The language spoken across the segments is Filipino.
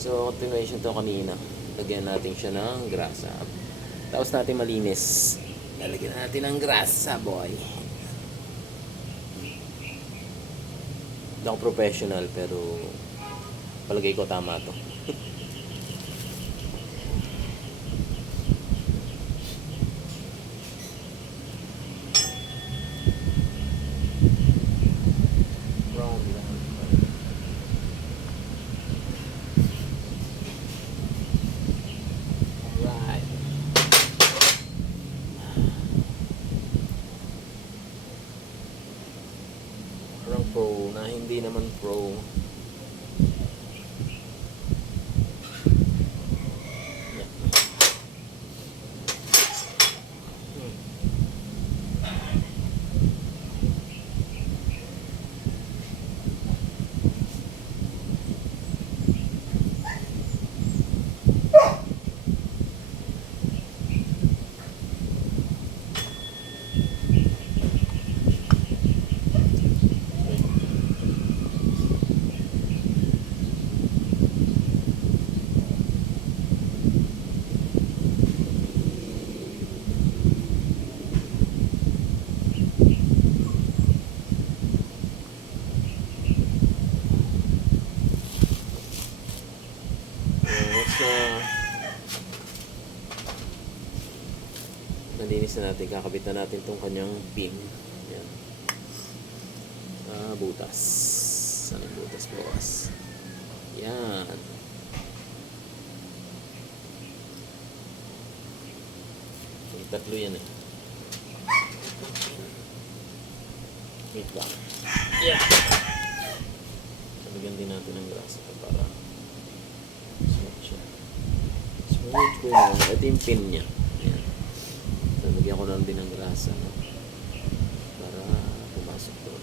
So, continuation to kanina. Lagyan natin siya ng grasa. Tapos natin malinis. Lalagyan natin ng grasa, boy. Hindi ako professional, pero palagay ko tama to. Brown lang. Alright. Parang pro na hindi naman pro. Nalinis na natin, kakabit na natin tong kanyang pin. Yan. Butas. Saan ang butas, boss? Yan. May tatlo yan eh. Wait lang. Yan. Sabagyan din natin ng grasa para smooth siya. Smooth ko yun. Ito yung pin niya. Lagyan ko lang din ng grasa, no? Para pumasok doon.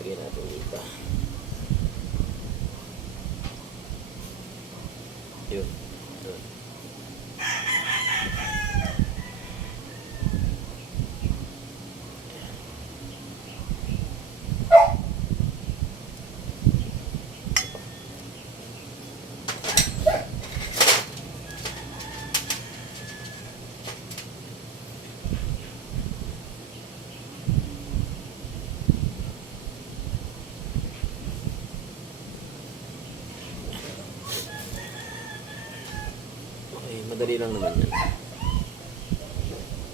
Lagyan natin dito. Yun. Madali lang naman yan.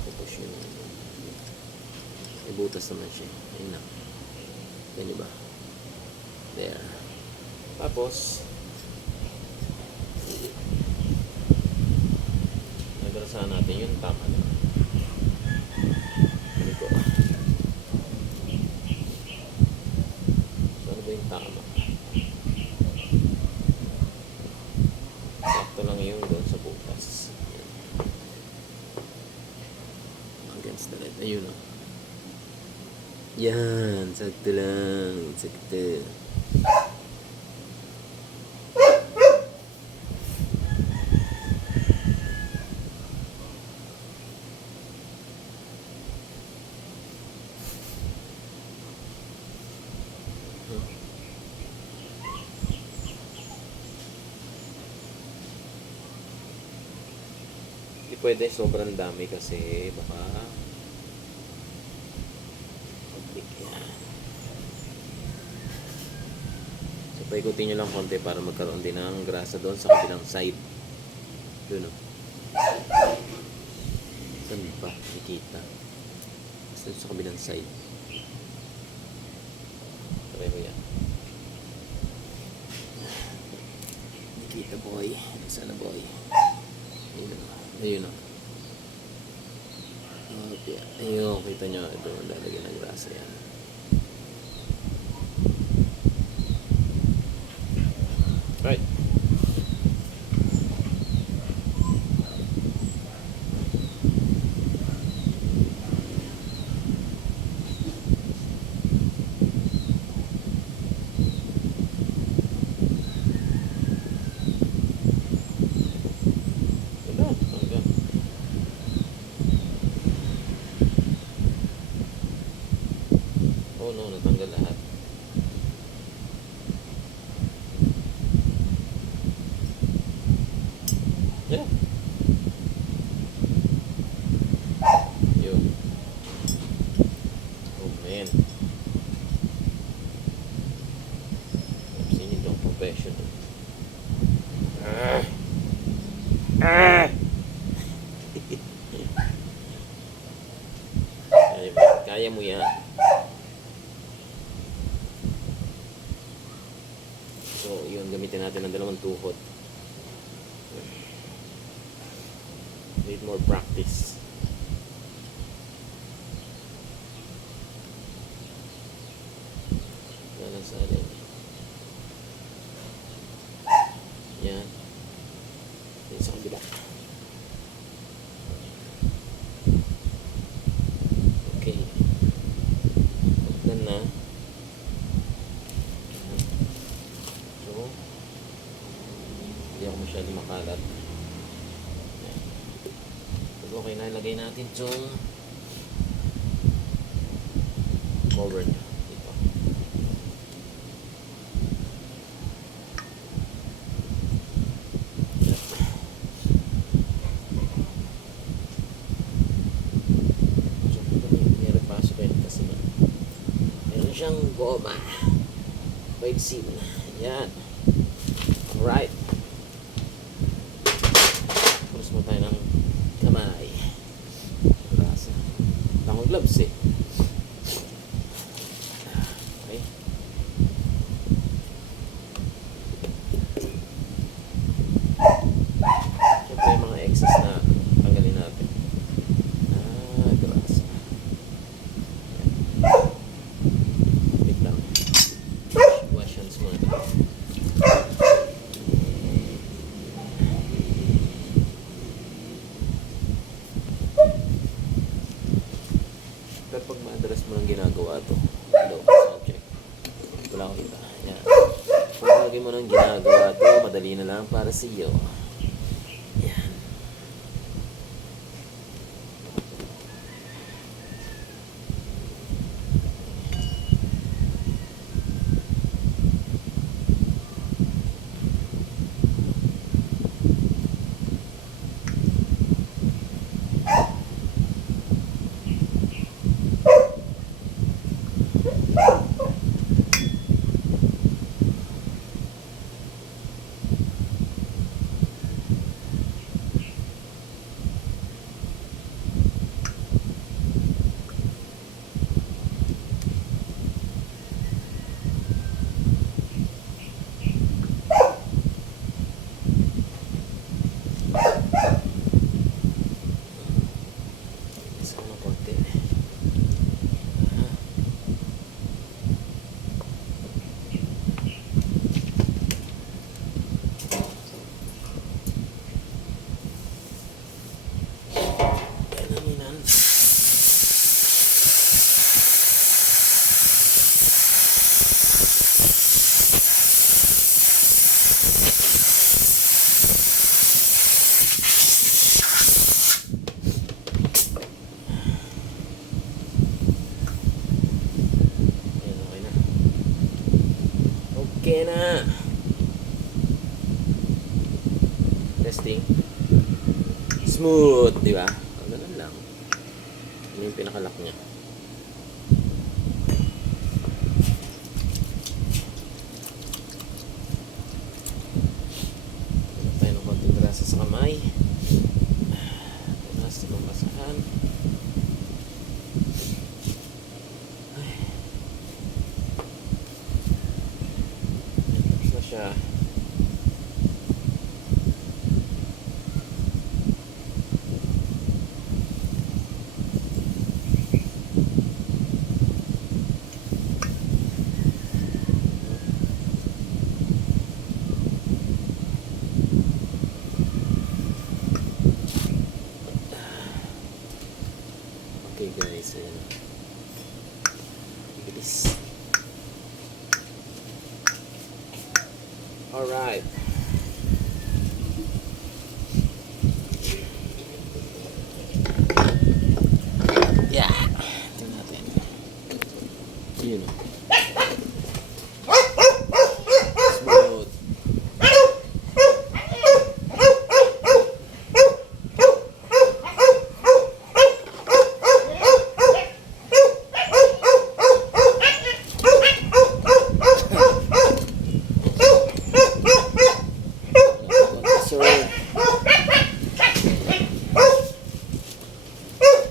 Tapos yun. Ibutas naman siya. Ayun na. Yan diba? There. Tapos nagarasahan natin yun. Tama na. Ano ko? So ano ba yung tama? Sakto lang yung doon sa butas. Against the light. Ayun o. Yan. Sakto lang. Sakto. Hindi pwede sobrang dami kasi baka paglik yan. So paikutin nyo lang konti para magkaroon din ng grasa doon sa kabilang side. Yun o. Saan ba? Nakikita. Basta sa kabilang side. Try mo yan. Nakikita boy. Sana boy. Ayun o. Ayun o. Okay. Ayun, kita nyo. Ito, lalagyan ng grasa yan. Right. Oh no, natanggal lahat. So, yun, gamitin natin ng dalawang tuhod. Need more practice. Yan ang sa alin. Yan. Yan sa kabila. Okay. Pagdan na. So, hindi ako masyadong makalat. Okay na, ilagay natin itong cover niya dito. So, may repaso kayo kasi meron siyang goma. Paigsin. Yan. Alright. Pulos mo tayo ng kamay. Rasa. Tangong gloves eh. Okay. Siyempre mga excess na tanggalin natin. Grasa. Wait lang. Wash hands muna. Kapag ma-address mo ng ginagawa to, hello, sound check. Wala ko kita. Yan. Kung lagi mo ng ginagawa to, madali na lang para sa iyo. Yan. Isa ko ng konti. Okay na. Testing. Smooth, di ba? Ganun lang. Ano yung pinakalock niya? Ano tayo ng konting grasa sa kamay. Tunas sa mamasahan. Siya. Okay guys, ayan. Bilis. Alright. Yeah. Tingnan natin. Yun. Smooth.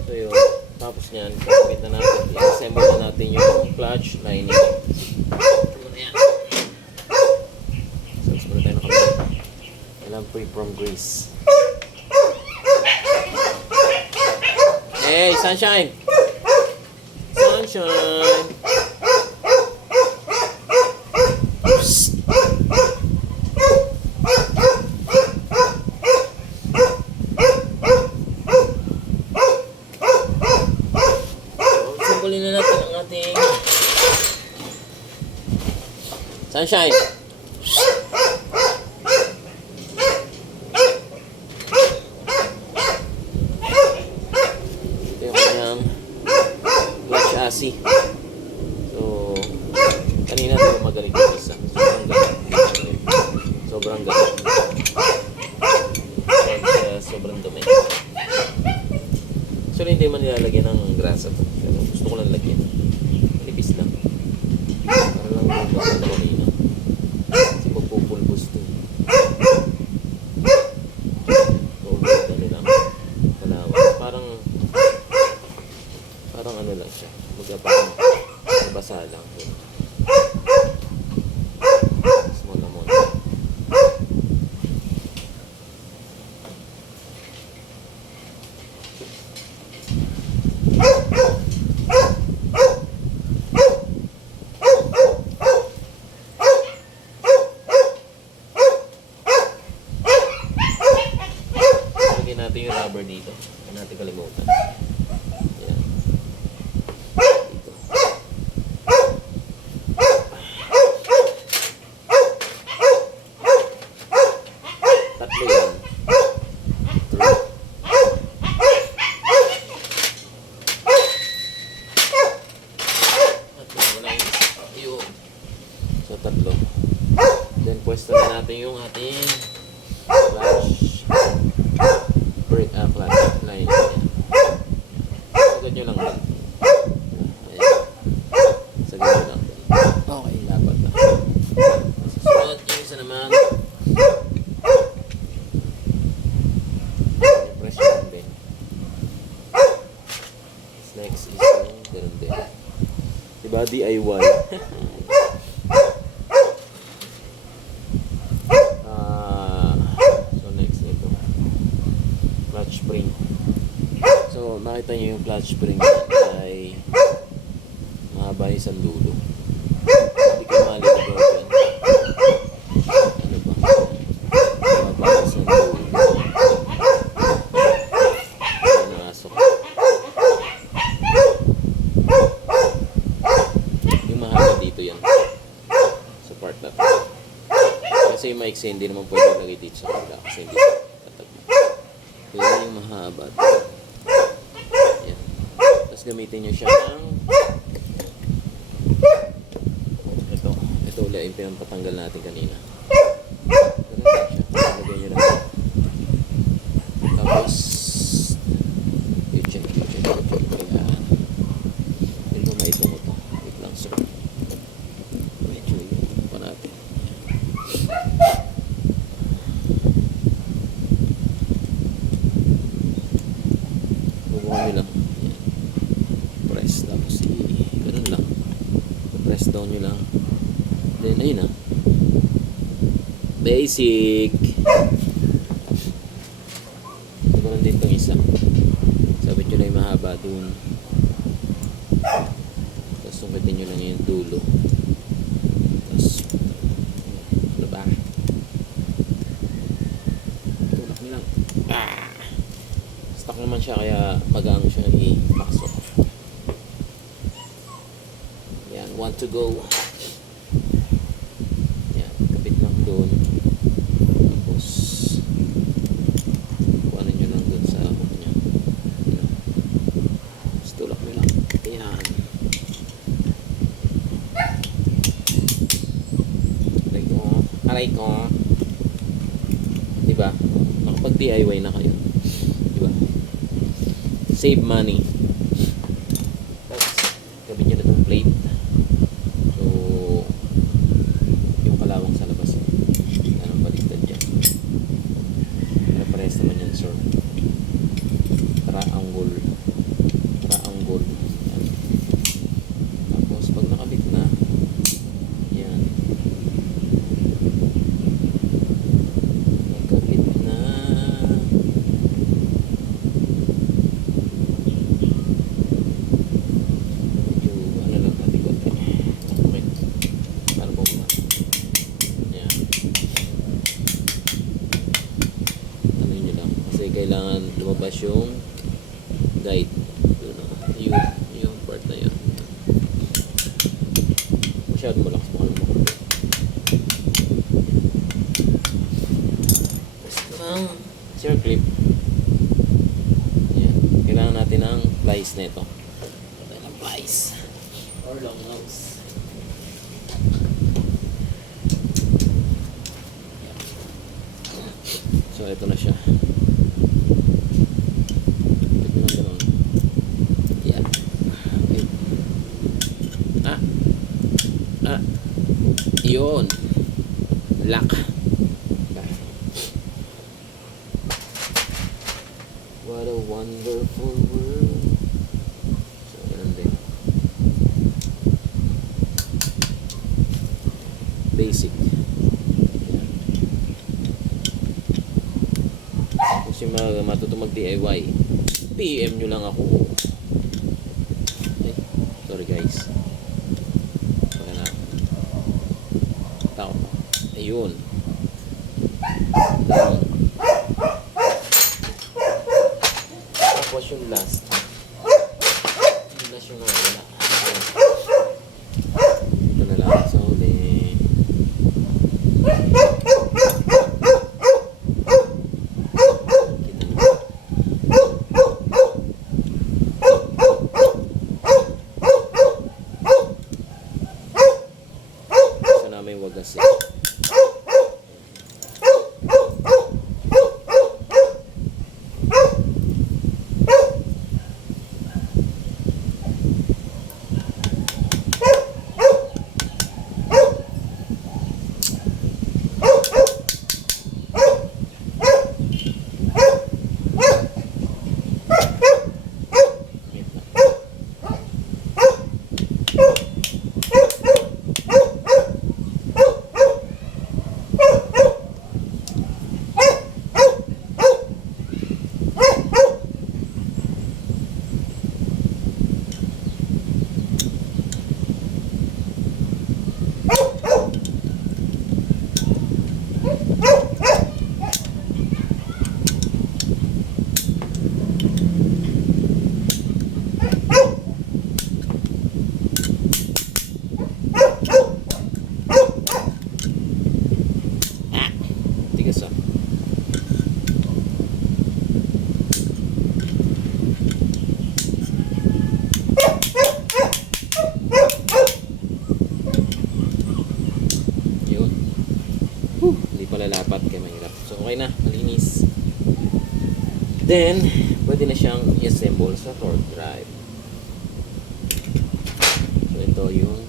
So yun, tapos nyan, kapit na natin, i-assemble na natin yung clutch lining. Ito na yan. free from grease. Hey, sunshine! Sunshine! Psst. Simulin na natin ang ating sunshine. Ito yung kanyang clutch assy. So, kanina ito magaling yung isa. Sobrang galing. Sobrang dumi. Actually, hindi man nilalagyan ng grasa to. Pero gusto ko lang lagyan. Nipis lang. Para lang yung baka na kanina. Kasi magpupulbos to. Pulbos na nila. Kalawa. Parang ano lang siya. Parang nabasa lang. Small amount. Lagyan natin yung rubber dito. Hindi natin kalimutan. Yan. Dito. Tatlo yan. Three. So, tatlo. Then, pwesto na natin yung ating clutch line. Sagad nyo lang din. Ayan. Sagad nyo lang din. Okay, dapat na. Susunod yung isa naman. Yung pressure din. Next is yung ganun din. Diba DIY? So next ito. Clutch spring. So makita nyo yung clutch spring ay mahaba yung isang dulo. Hindi ka maliligaw dyan. Ano ba? Mahaba yung isang dulo. Nakasok. Yung mahaba dito yan. Sa part na to. Kasi yung maiksi hindi naman pwede lagay dito sa kabila kasi hindi tatagma. Kaya yung mahaba dito. Yan. Tapos gamitin nyo siya ng ito ulit yung pinapatanggal natin kanina. Ganun lang siya. Lagay nyo lang. Tapos i-check. Ayan. Ito maito mo to. Wait lang sir. Medyo yung pa natin. Bubukan nyo lang. Ayan. Press. Tapos ganun lang. Press down nyo lang. Then ayun na. Basic. Ito ko lang din itong isa. Sabit nyo lang yung mahaba dun. Tapos sungkitin nyo lang yung dulo. Tapos ano ba? Tulak nyo lang. Stuck naman siya kaya magaan siya ipasok. Yan, want to go. Yan, kapit lang doon. Tapos kuhanin nyo lang doon sa hook nya. Tapos tulak nyo lang. Yan. Aray ko. Diba? Makapag DIY na kayo. Diba? Save money. Tapos gawin nyo na itong plate. So yung kalawang sa labas anong baligtad dyan. Parehas naman yan sir. Triangle. Yan. Tapos pag nakabit na yan. Nakabit lumabas yung guide. Yun, yung part na yun. Masyadong malakas mo alam mo. Basta lang circle clip. Yan. Kailangan natin ng plies na ito. Ng plies or long nose. So ito na siya. Ito na ganun. Yan. Okay. Yun. Lock. Okay. What a wonderful world. So ganun din. Basic. Kasi matuto mag DIY, PM nyo lang ako. Ay, sorry guys. Wala na. Tao. Ayun. Tapos yung last. Yung last yung wala. Ito na lang sa huli. May wagas eh. Tigas ah. Yun. Hindi pala lapat kaya mahirap. So okay na, malinis. Then, pwede na siyang i-assemble sa torque drive. So ito yung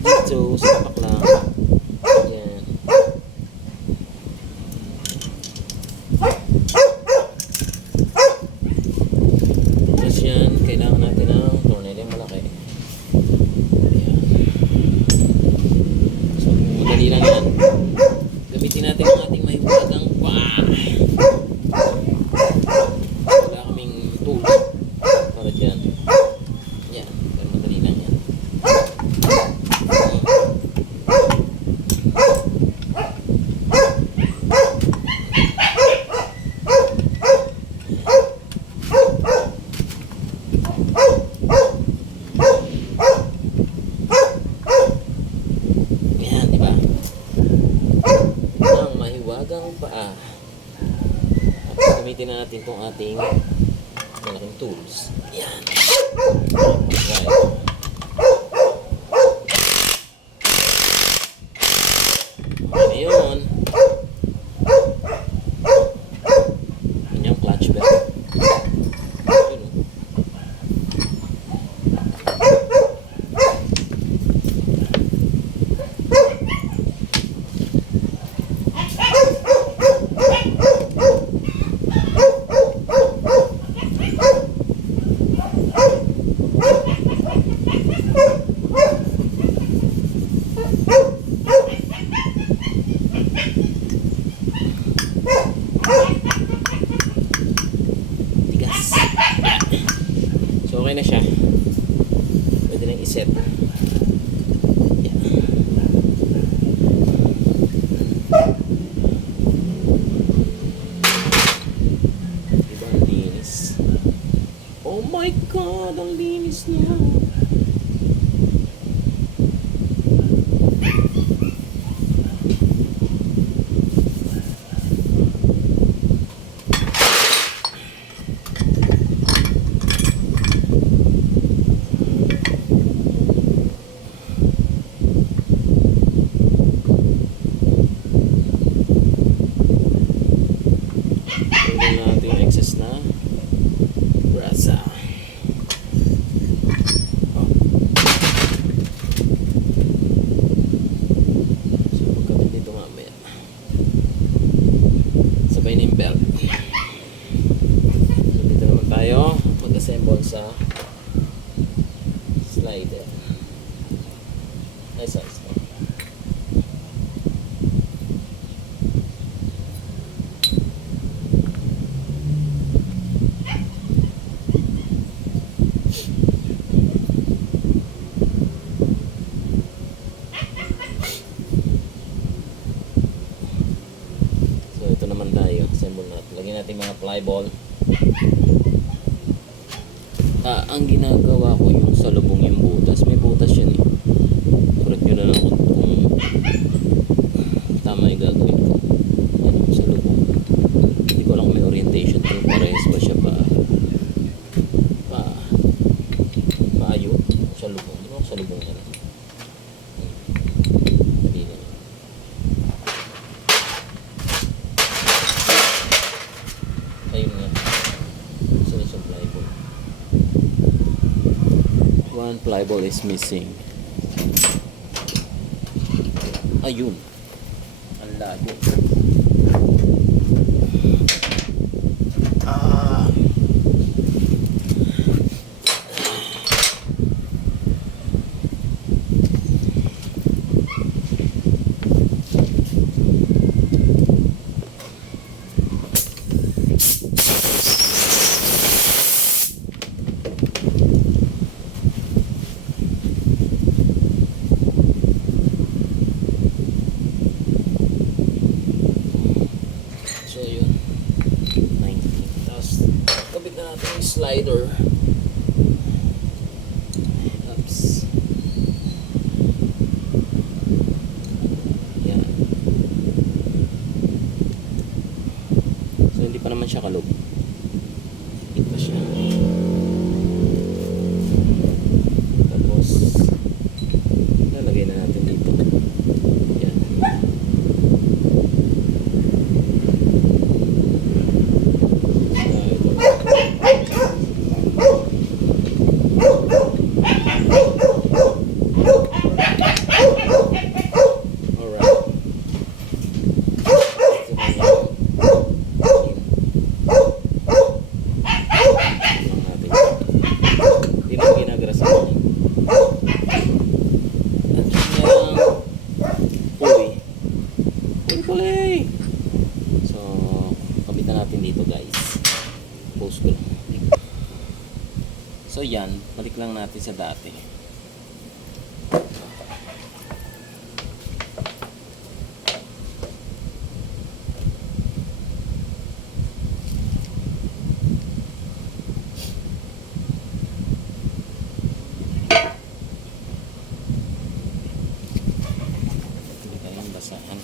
dito sa pakla. Yan. Tapos yan, kailangan natin ng tornilyo malaki. Ayan. So, madali lang yan. Gamitin natin ang ating mahiwagang paa. Wala kaming tool para dyan. Yan, pero madali lang yan. Yan, di ba? Ang mahiwagang paa. Tapos gamitin na natin itong ating malaking tools. Yan. Right. Ngayon, yun yung clutch belt. Yun. okay na siya. Pwede nang iset. Yan. Diba ang linis? Oh my God, ang linis niya. Tingnan natin yung excess na grasa. Oh. So, pagkabit dito mamaya. Sabay na yung belt. So, dito naman tayo mag-assemble sa slider. Ay, sorry. So, ito naman tayo. Assemble natin. Lagyan natin mga ply ball. Ang ginagawa ko yung salubong yung butas. May butas yan eh. Correct nyo na lang kung tama yung gagawin ko. Yan yung salubong. Hindi ko lang kung may orientation. Pero parehas ba siya paayo? Salubong. Hindi mo salubong yan. Hindi na. Ayun nga. Isa ply ball. One ply ball is missing. Ayun. Ang layo. So yun, 19. Tapos kabit na natin yung slider. Oops. Yan. So hindi pa naman siya kalog. Higit pa siya. Tapos lalagay na natin dito. Yan. So, kabit na natin dito guys. Post ko lang. So yan, balik lang natin sa dati. Hindi tayong basahan.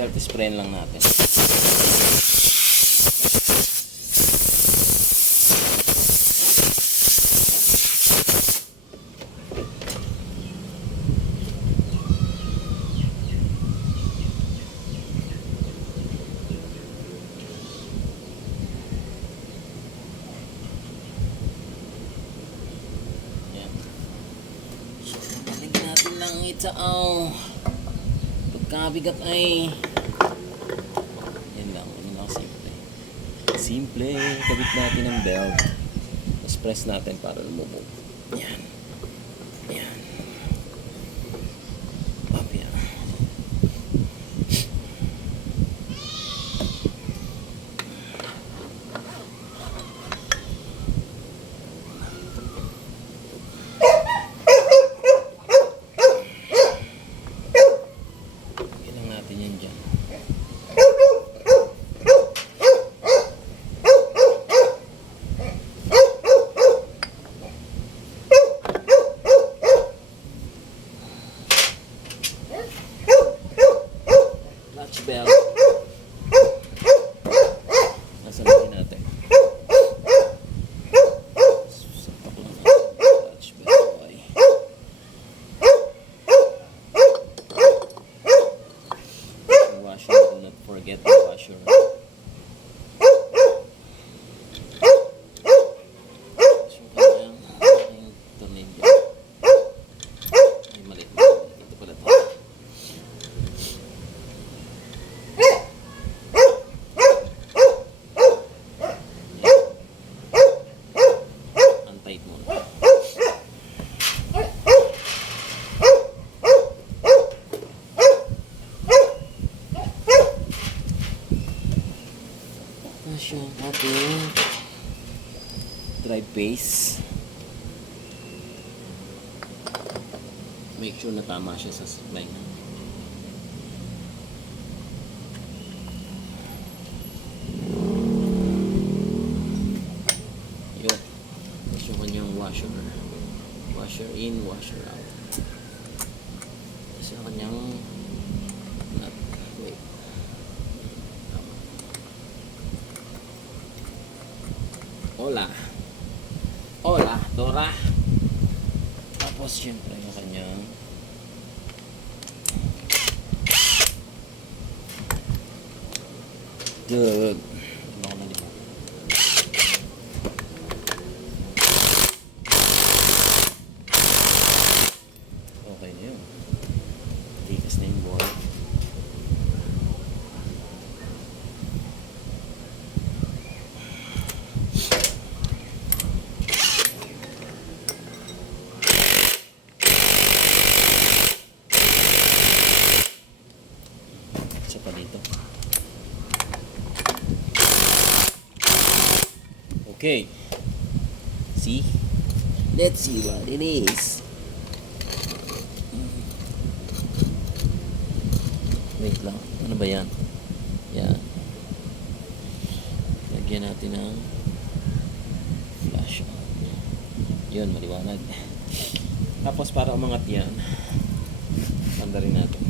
Belt spray lang natin. Yan. So, balik natin lang itaw. Pagkabigat ay yun lang simple. Simple, kabit natin ang belt. Tapos press natin para lumubog. Yan. Yan. Up yan. clutch bell. Nasa lagi natin. Sapak lang natin. Clutch bell. Okay. The washer, do not forget the washer. So, kanyang tornilyo. Ay, mali. Ito pala ito. Untight muna. Tapos yung ating drive base. Make sure na tama siya sa supply na. Yun. Tapos yung kanyang washer. Washer in, washer out. Tapos yung kanyang nut. Wait. Tama. Hola. Hola, Dora. Tapos syempre yung kanyang good. Ano ko nalimutan? Okay na yun. Tikas na yung ball. Isa pa dito. Okay. See? Let's see what it is. Wait lang. Ano ba yan? Yan. Lagyan natin ng flash on. Yun, maliwanag. Tapos para umangat yan, tanda rin natin.